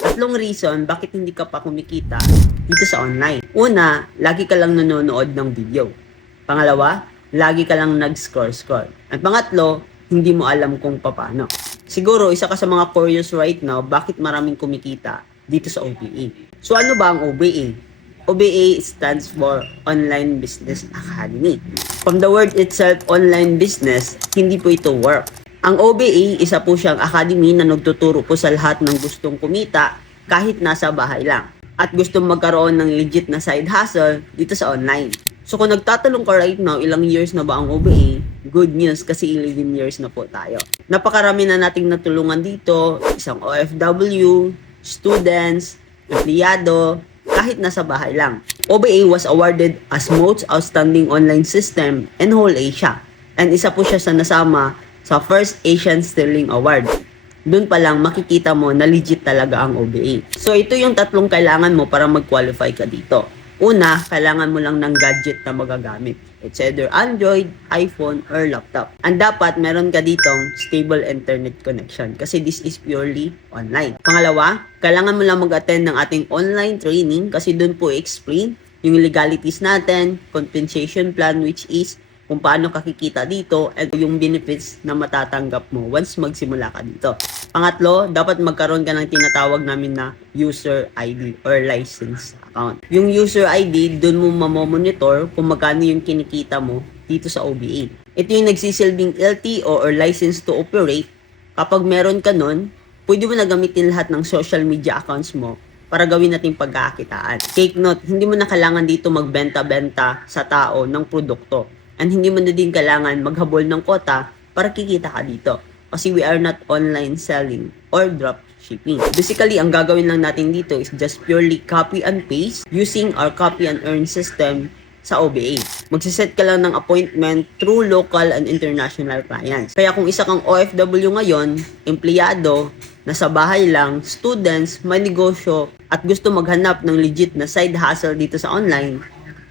Tatlong reason bakit hindi ka pa kumikita dito sa online. Una, lagi ka lang nanonood ng video. Pangalawa, lagi ka lang nag-scroll. At pangatlo, hindi mo alam kung paano. Siguro, isa ka sa mga curious right now, bakit maraming kumikita dito sa OBA. So ano ba ang OBA? OBA stands for Online Business Academy. From the word itself, online business, hindi po ito work. Ang OBA, isa po siyang academy na nagtuturo po sa lahat ng gustong kumita kahit nasa bahay lang. At gustong magkaroon ng legit na side hustle dito sa online. So kung nagtatanong ka right now, ilang years na ba ang OBA? Good news kasi 11 years na po tayo. Napakarami na nating natulungan dito, isang OFW, students, empleyado, kahit nasa bahay lang. OBA was awarded as most outstanding online system in whole Asia. And isa po siya sa nasama sa First Asian Sterling Award. Doon pa lang makikita mo na legit talaga ang OBA. So ito yung tatlong kailangan mo para mag-qualify ka dito. Una, kailangan mo lang ng gadget na magagamit. It's either Android, iPhone, or laptop. And dapat meron ka ditong stable internet connection kasi this is purely online. Pangalawa, kailangan mo lang mag-attend ng ating online training kasi doon po i-explain yung legalities natin, compensation plan which is kung paano kakikita dito at yung benefits na matatanggap mo once magsimula ka dito. Pangatlo, dapat magkaroon ka ng tinatawag namin na user ID or license account. Yung user ID, doon mo mamomonitor kung magkano yung kinikita mo dito sa OBA. Ito yung nagsisilbing LTO or license to operate. Kapag meron ka nun, pwede mo na gamitin lahat ng social media accounts mo para gawin nating pagkakakitaan. Take note, hindi mo na kailangan dito magbenta-benta sa tao ng produkto. And hindi mo na din kailangan maghabol ng quota para kikita ka dito. Kasi we are not online selling or drop shipping. Basically, ang gagawin lang natin dito is just purely copy and paste using our copy and earn system sa OBA. Magsiset ka lang ng appointment through local and international clients. Kaya kung isa kang OFW ngayon, empleyado, nasa bahay lang, students, may negosyo, at gusto maghanap ng legit na side hustle dito sa online,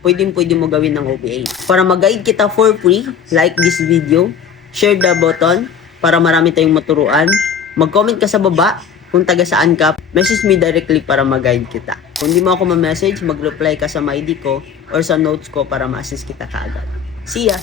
pwede mo gawin ng OBA. Para mag-guide kita for free, like this video, share the button para marami tayong maturuan, mag-comment ka sa baba kung taga saan ka, message me directly para mag-guide kita. Kung di mo ako ma-message, mag-reply ka sa my ID ko or sa notes ko para ma-assist kita kaagad. See ya!